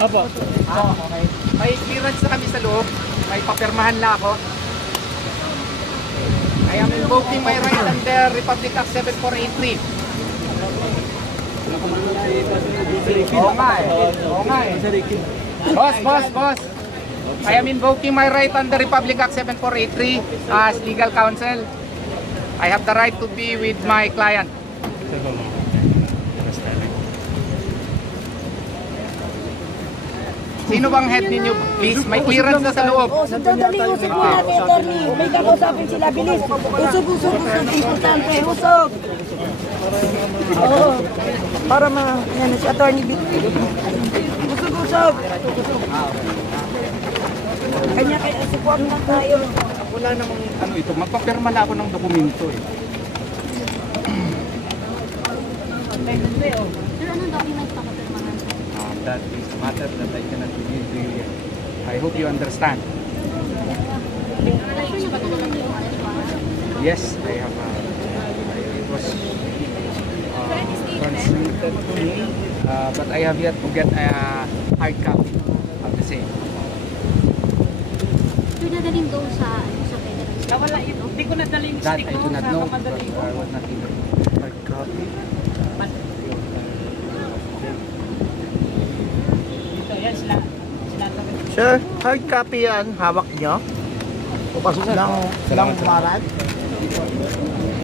Opo. Okay. May clearance na kami sa loob. May papirmahan na ako. I am invoking my right under Republic Act 7483. Oo nga eh. Oo nga eh. Boss. I am invoking my right under Republic Act 7483 as legal counsel. I have the right to be with my client. Sino bang head ninyo? Please, may clearance na sa loob. Sandali, usap mo natin, attorney. May kakausapin sila, bilis. Usog, importante, usog. Oo. Para yan, si attorney Bit. Usog. Kanya, support lang tayo. Wala namang ano ito, magpapirma na ako ng dokumento eh. Pero anong document pa kapirmahan? That is a matter that I cannot reveal to you yet. I hope you understand. Sure na ba talaga yung Yes, I have. It was transmitted to me, but I have yet to get a hard copy of the same. Sure na daling daw sa federal. Nawala ito. Hindi ko nadali yung That stick I do mo not sa know kamadali because ko. I was not able. Hard copy? Ito, yan sila. Sir, hard copy yan, hawak nyo? Ng marad?